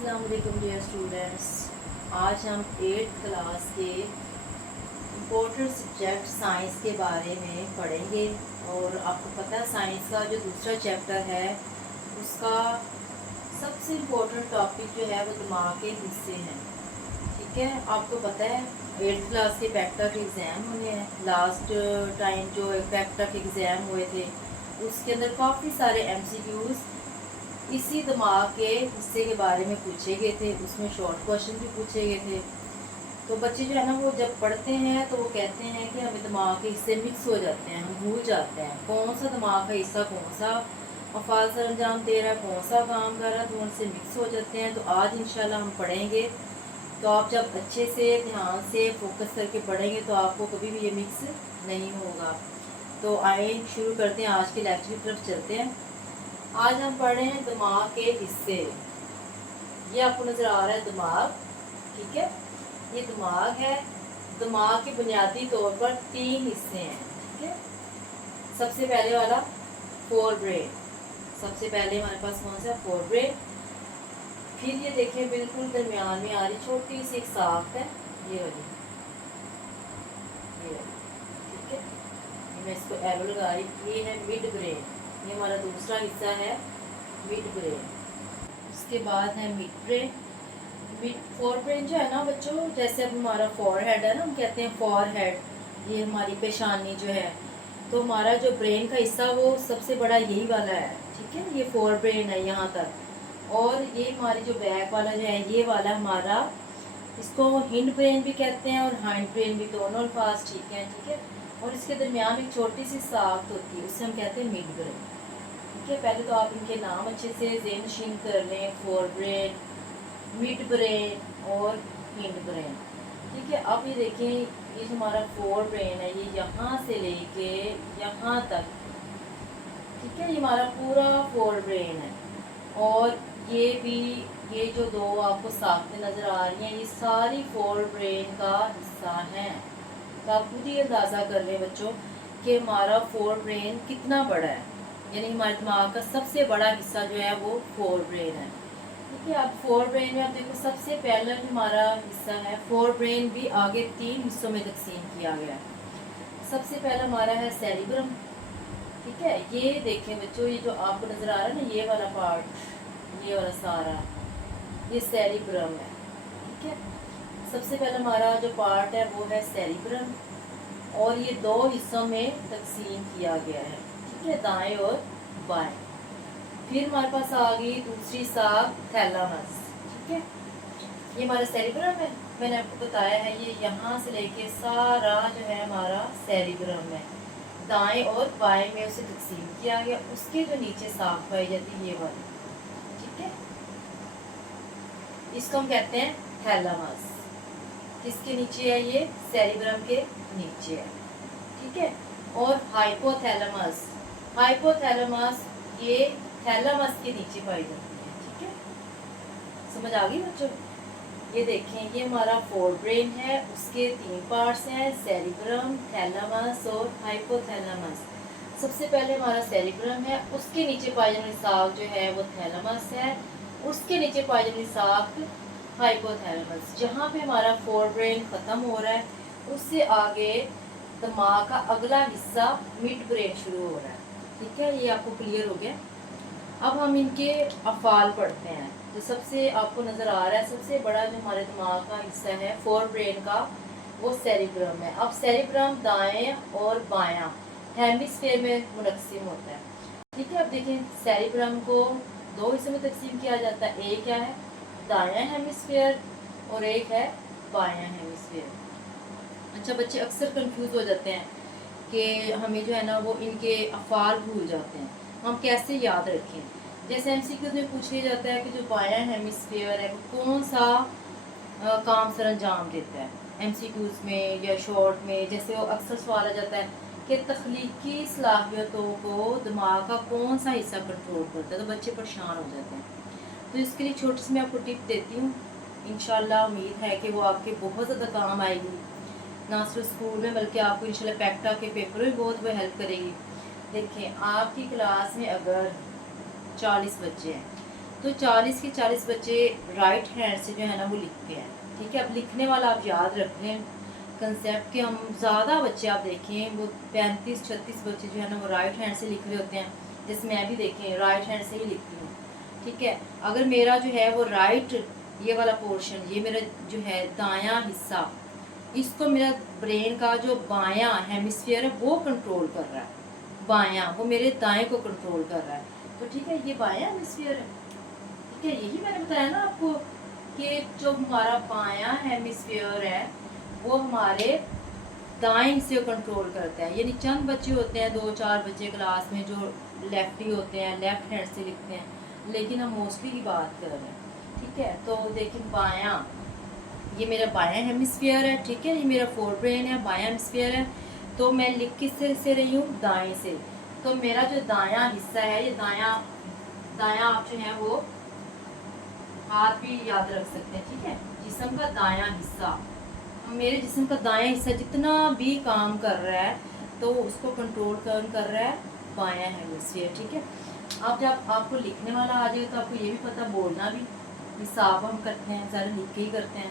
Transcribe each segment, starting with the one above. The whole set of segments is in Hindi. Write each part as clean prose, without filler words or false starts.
अस्सलाम वालेकुम डियर स्टूडेंट्स। आज हम 8th क्लास के इम्पोर्टेंट सब्जेक्ट साइंस के बारे में पढ़ेंगे। और आपको पता है साइंस का जो दूसरा चैप्टर है उसका सबसे इम्पोर्टेंट टॉपिक जो है वो दिमाग के हिस्से हैं। ठीक है, आपको पता है 8th क्लास के पैक्टा के एग्ज़ाम होने हैं। लास्ट टाइम जो पैक्टा के एग्ज़ाम हुए थे उसके अंदर काफ़ी सारे MCQs इसी दिमाग के हिस्से के बारे में पूछे गए थे। उसमें शॉर्ट क्वेश्चन भी पूछे गए थे। तो बच्चे जो है ना वो जब पढ़ते हैं तो वो कहते हैं कि हमें दिमाग के हिस्से मिक्स हो जाते हैं, हम भूल जाते हैं कौन सा दिमाग का हिस्सा कौन सा अफ़ाल सर अंजाम दे रहा है, कौन सा काम कर रहा है, तो उनसे मिक्स हो जाते हैं। तो आज इंशाल्लाह हम पढ़ेंगे। तो आप जब अच्छे से ध्यान से फोकस करके पढ़ेंगे तो आपको कभी भी ये मिक्स नहीं होगा। तो आए शुरू करते हैं, आज के लेक्चर की तरफ चलते हैं। आज हम पढ़ रहे हैं दिमाग के हिस्से। ये आपको नजर आ रहा है दिमाग, ठीक है, ये दिमाग है। दिमाग के बुनियादी तौर पर 3 हिस्से हैं, ठीक है। सबसे पहले वाला फोर ब्रेन, सबसे पहले हमारे पास कौन सा फोर ब्रेन। फिर ये देखिए बिल्कुल दरमियान में आ रही छोटी सी एक साख्त है, ये वाली, ठीक है। मैं इसको एरो लगा रही। ये है मिड ब्रेन, ये हमारा दूसरा हिस्सा है मिड ब्रेन। उसके बाद है mid brain. Mid fore brain जो है ना बच्चों, जैसे अब हमारा फॉरहेड है ना, हम कहते हैं फॉरहेड, ये हमारी पेशानी जो है, तो हमारा जो ब्रेन का हिस्सा वो सबसे बड़ा यही वाला है, ठीक है। ये फोर ब्रेन है यहाँ तक। और ये हमारी जो बैक वाला जो है ये वाला हमारा, इसको हिंड ब्रेन भी कहते हैं और हाइंड ब्रेन भी, दोनों अल्फाज ठीक है, ठीक है। और इसके दरमियान एक छोटी सी साख्त होती है, उससे हम कहते हैं मिड ब्रेन, ठीक है। पहले तो आप इनके नाम अच्छे से ज़ेहन-नशीन कर लें, फोर ब्रेन, मिड ब्रेन और हिंड ब्रेन, ठीक है। अब ये देखें, ये जो हमारा फोर ब्रेन है ये यहाँ से लेके यहाँ तक, ठीक है, ये हमारा पूरा फोर ब्रेन है। और ये भी, ये जो दो आपको साख्तें नज़र आ रही हैं ये सारी फोर ब्रेन का हिस्सा हैं। तो आप खुद ही अंदाज़ा कर लें बच्चों कि हमारा फोर ब्रेन कितना बड़ा है, यानी हमारे दिमाग का सबसे बड़ा हिस्सा जो है वो फोर ब्रेन है, ठीक है। अब फोर ब्रेन में आप देखो सबसे पहला जो हमारा हिस्सा है, फोर ब्रेन भी आगे 3 हिस्सों में तकसीम किया गया है। सबसे पहला हमारा है सेरिब्रम, ठीक है। ये देखें बच्चों, ये जो आपको नज़र आ रहा है ना ये वाला पार्ट, ये वाला सारा, ये सेरिब्रम है, ठीक है। सबसे पहला हमारा जो पार्ट है वो है सेरिब्रम, और ये 2 हिस्सों में तकसीम किया गया है, ठीक है, दाएं और बाएं। फिर हमारे पास आ गई दूसरी साख थैलामस, ठीक है। ये हमारा सेरिब्रम है, मैंने आपको बताया है ये यहाँ से लेके सारा जो है हमारा सेरिब्रम है, दाएं और बाएं में उसे तकसीम किया गया। उसके जो नीचे साख पाई जाती है ये वाली, ठीक है, इसको हम कहते हैं थैलामस। किसके नीचे है ये, सेरिब्रम के नीचे है, ठीक है। और हाइपोथैलेमस, हाइपोथैलेमस ये थैलामस के नीचे पाई जाती है, ठीक है। समझ आ गई बच्चों। ये देखें ये हमारा फोर ब्रेन है, उसके 3 पार्ट्स हैं, सेरिब्रम, थैलामस और हाइपोथैलेमस। सबसे पहले हमारा सेरिब्रम है, उसके नीचे पाई जाने वाली साख जो है वो थैलामस है, उसके नीचे पाई जाने वाली साख हाइपोथैलेमस। जहाँ पे हमारा फोर ब्रेन ख़त्म हो रहा है उससे आगे दिमाग का अगला हिस्सा मिड ब्रेन शुरू हो रहा है, ठीक है। ये आपको क्लियर हो गया। अब हम इनके अफ़ाल पढ़ते हैं। जो सबसे आपको नज़र आ रहा है सबसे बड़ा जो हमारे दिमाग का हिस्सा है फोर ब्रेन का वो सेरिब्रम है। अब सेरिब्रम दाएं और बायां हेमिस्फीयर में मुनक़सिम होता है, ठीक है। अब देखें सेरिब्रम को 2 हिस्सों में तकसीम किया जाता है, एक क्या है दायां हेमिस्फीयर और एक है बायां हेमिस्फीयर। अच्छा, बच्चे अक्सर कंफ्यूज हो जाते हैं कि हमें जो है ना वो इनके अफ़ाल भूल जाते हैं, हम कैसे याद रखें। जैसे MCQ में पूछ लिया जाता है कि जो बायां हेमिस्फीयर है वो कौन सा काम सर अंजाम देता है MCQs में या शॉर्ट में। जैसे वो अक्सर सवाल आ जाता है कि तख्लीकी सलाहियतों को दिमाग का कौन सा हिस्सा कंट्रोल करता है, तो बच्चे परेशान हो जाते हैं। तो इसके लिए छोटी सी मैं आपको टिप देती हूँ, इंशाल्लाह उम्मीद है कि वो आपके बहुत ज़्यादा काम आएगी, ना सिर्फ स्कूल में बल्कि आपको इंशाल्लाह पैक्टा के पेपर में बहुत वो हेल्प करेगी। देखें आपकी क्लास में अगर 40 बच्चे हैं तो 40 के 40 बच्चे राइट हैंड से जो है ना वो लिखते हैं। ठीक है, अब लिखने वाला आप याद रख लें कंसेप्ट के, हम ज़्यादा बच्चे आप देखें वो 35-36 बच्चे जो है ना वो राइट हैंड से लिख रहे होते हैं, जैसे मैं भी देखें राइट हैंड से ही लिखती हूँ। ठीक है, अगर मेरा जो है वो राइट ये वाला पोर्शन, ये मेरा जो है दायां हिस्सा, इसको मेरा ब्रेन का जो बायां हेमिस्फीयर है वो कंट्रोल कर रहा है, बायां वो मेरे दाएं को कंट्रोल कर रहा है। तो ठीक है, ये बायां हेमिस्फीयर है। ठीक है, यही मैंने बताया ना आपको कि जो हमारा बायां हेमिस्फीयर है वो हमारे दाएं हिस्से को कंट्रोल करता है। यानी चंद बच्चे होते हैं, 2-4 बच्चे क्लास में जो लेफ्टी होते हैं, लेफ्ट हैंड से लिखते हैं, लेकिन हम मोस्टली की बात कर रहे हैं। ठीक है, तो देखिए बायां, ये मेरा बायां हेमिस्फीयर है। ठीक है, ये मेरा फोर ब्रेन है, बायां हेमिस्फीयर है। तो मैं लिख किस से रही हूँ, दाएं से। तो मेरा जो दायां हिस्सा है, ये दायां दायां आप जो है वो हाथ भी याद रख सकते हैं। ठीक है, जिस्म का दायां हिस्सा, मेरे जिस्म का दायां हिस्सा जितना भी काम कर रहा है तो उसको कंट्रोल कर रहा है बायां हेमिस्फीयर। ठीक है, अब जब आपको लिखने वाला आ जाए तो आपको ये भी पता बोलना भी, हिसाब हम करते हैं ज़्यादा लिख के ही करते हैं,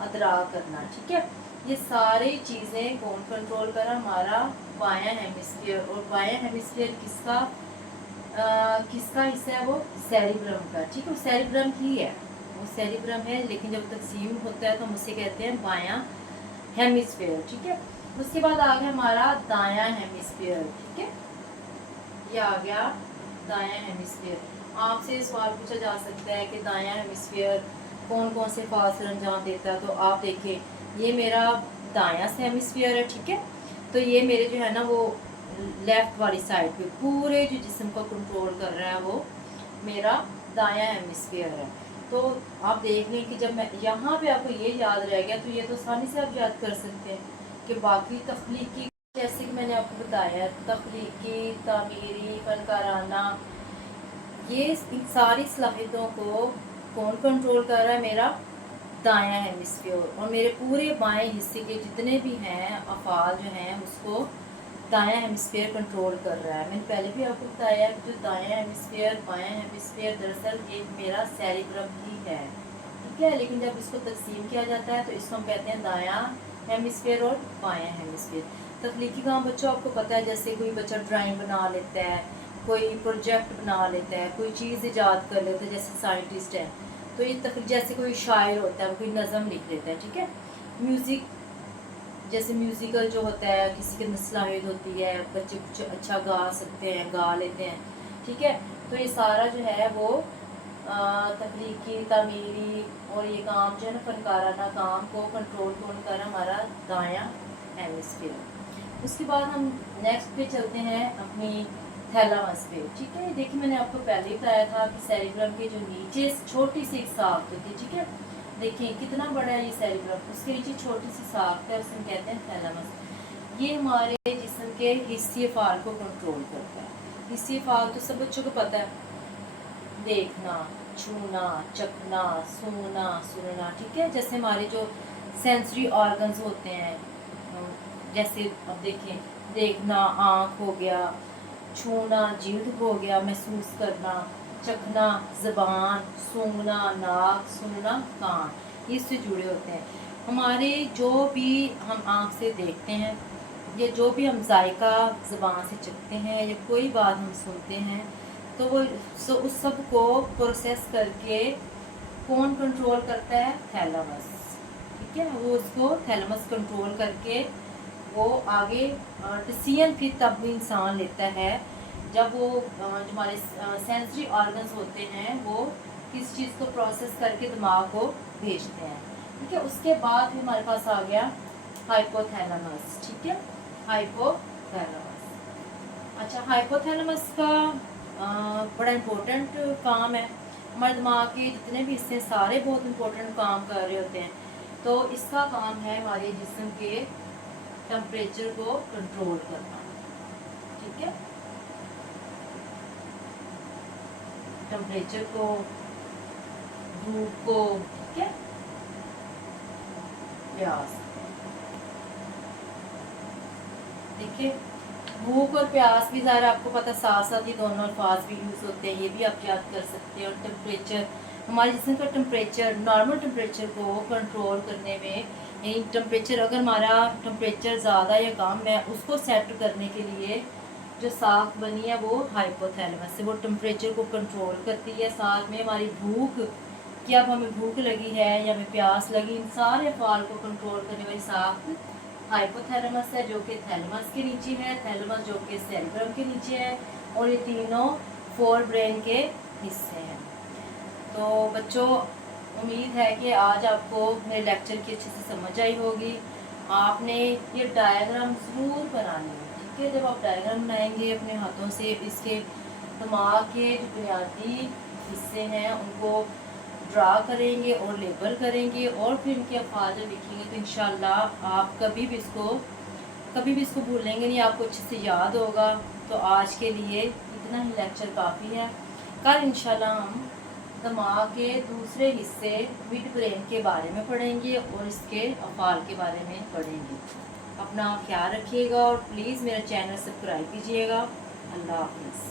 अदरा करना। ठीक है, ये सारी चीज़ें कौन कंट्रोल कर, हमारा बायां हेमिस्फीयर। और बायां हेमिस्फीयर किसका हिस्सा है, वो सेरिब्रम का। ठीक है, वो सेरिब्रम ही है, वो सेरिब्रम है, लेकिन जब तकसीम होता है तो हम उसे कहते हैं बायां हेमिस्फीयर। ठीक है, उसके बाद आ गया हमारा दायां हेमिस्फीयर। ठीक है, ये आ गया दायां हेमिस्फीयर। आपसे सवाल पूछा जा सकता है कि दायां हेमिस्फीयर कौन कौन से फासले अंजाम देता है। तो आप देखिए, ये मेरा दायां से हेमिस्फीयर है। ठीक है, तो ये मेरे जो है ना वो लेफ्ट वाली साइड पे पूरे जो जिस्म को कंट्रोल कर रहा है वो मेरा दायां हेमिस्फीयर है। तो आप देख लें कि जब मैं यहाँ पे आपको ये याद रह गया तो ये तो आसानी से आप याद कर सकते हैं कि बाकी तख्लीकी, जैसे कि मैंने आपको बताया, तख्लीकी, तामीरी, फनकाराना, ये इन सारी सलाहियतों को कौन कंट्रोल कर रहा है, मेरा दायां हेमिस्फीयर। और मेरे पूरे बाएं हिस्से के जितने भी हैं अफ़ाल जो हैं उसको दायां हेमिस्फीयर कंट्रोल कर रहा है। मैंने पहले भी आपको बताया कि जो दायां हेमिस्फीयर बायां हेमिस्फीयर दरअसल ये मेरा सेरिब्रम ही है। ठीक है, लेकिन जब इसको तकसीम किया जाता है तो इसको हम कहते हैं दायां हेमिस्फीयर और बायां हेमिस्फीयर। तख्लीकी काम बच्चों आपको पता है, जैसे कोई बच्चा ड्राइंग बना लेता है, कोई प्रोजेक्ट बना लेता है, कोई चीज़ ईजाद कर लेता है, जैसे साइंटिस्ट है। तो ये जैसे कोई शायर होता है, कोई नज़म लिख लेता है। ठीक है, म्यूज़िक, जैसे म्यूज़िकल जो होता है, किसी की सलाहियत होती है, बच्चे कुछ अच्छा गा सकते हैं, गा लेते हैं। ठीक है, तो ये सारा जो है वो तख्लीकी, तामीरी और ये काम जो है ना फनकाराना काम को कंट्रोल कौन कर हमारा दायां हेमिस्फीयर। उसके बाद हम नेक्स्ट पे चलते हैं अपनी थैलामस पे। ठीक है, देखिए मैंने आपको पहले ही बताया था कि सेरिब्रम के जो नीचे छोटी सी एक साख होती है। ठीक है, देखिए कितना बड़ा है ये सेरिब्रम, उसके नीचे छोटी सी साख है, उसे हम कहते हैं थैलामस। ये हमारे जिस्म के हिस्से फाल को कंट्रोल करता है। हिस्से फाल तो सब बच्चों को पता है, देखना, छूना, चखना, सूंघना, सुनना। ठीक है, जैसे हमारे जो सेंसरी ऑर्गन्स होते हैं, जैसे अब देखिए, देखना आँख हो गया, छूना जिल्द हो गया, महसूस करना, चखना ज़बान, सूंघना नाक, सुनना कान, ये इससे जुड़े होते हैं। हमारे जो भी हम आँख से देखते हैं या जो भी हम जायका ज़बान से चखते हैं या कोई बात हम सुनते हैं तो वो उस सब को प्रोसेस करके कौन कंट्रोल करता है, थैलामस। ठीक है, वो उसको थैलामस कंट्रोल करके वो आगे डिसीजन फिर तब इंसान लेता है जब वो जो हमारे सेंसरी ऑर्गन्स होते हैं वो किस चीज़ को प्रोसेस करके दिमाग को भेजते हैं। ठीक है, उसके बाद फिर हमारे पास आ गया हाइपोथैलेमस। ठीक है, हाइपोथैलेमस। अच्छा, हाइपोथैलेमस का बड़ा इम्पोर्टेंट काम है, हमारे दिमाग के जितने भी हिस्से सारे बहुत इम्पोर्टेंट काम कर रहे होते हैं। तो इसका काम है हमारे जिस्म के टेम्परेचर को कंट्रोल करना। ठीक है, टेम्परेचर को, धूप को, ठीक है, व्यास। देखिए भूख और प्यास भी ज़रा आपको पता साथ साथ ही दोनों अल्फाज भी यूज़ होते हैं, ये भी आप याद कर सकते हैं। और टेम्परेचर, हमारे जिस्म का टेम्परेचर, नॉर्मल टेम्परेचर को कंट्रोल करने में, यानी टेम्परेचर अगर हमारा टेम्परेचर ज़्यादा या कम है उसको सेट करने के लिए जो साख बनी है वो हाइपोथैलेमस से वो टेम्परेचर को कंट्रोल करती है। साथ में हमारी भूख, कि अब हमें भूख लगी है या हमें प्यास लगी, इन सारे अफाल को कंट्रोल करने वाली साख हाइपोथैलेमस है, जो कि थैलेमस के नीचे है, थैलेमस जो कि सेरेब्रम के नीचे है, और ये तीनों फोर ब्रेन के हिस्से हैं। तो बच्चों, उम्मीद है कि आज आपको मेरे लेक्चर की अच्छे से समझ आई होगी। आपने ये डायग्राम ज़रूर बनानी है, ठीक है। जब आप डायग्राम बनाएंगे अपने हाथों से, इसके दिमाग के जो बुनियादी हिस्से हैं उनको ड्रा करेंगे और लेबल करेंगे, और फिर इनके अल्फाज लिखेंगे, तो इंशाल्लाह आप कभी भी इसको भूलेंगे नहीं, आपको अच्छे से याद होगा। तो आज के लिए इतना ही लेक्चर काफ़ी है। कल इंशाल्लाह हम दिमाग के दूसरे हिस्से मिड ब्रेन के बारे में पढ़ेंगे और इसके अफ़ाल के बारे में पढ़ेंगे। अपना ख्याल रखिएगा और प्लीज़ मेरा चैनल सब्सक्राइब कीजिएगा। अल्लाह हाफ़िज़।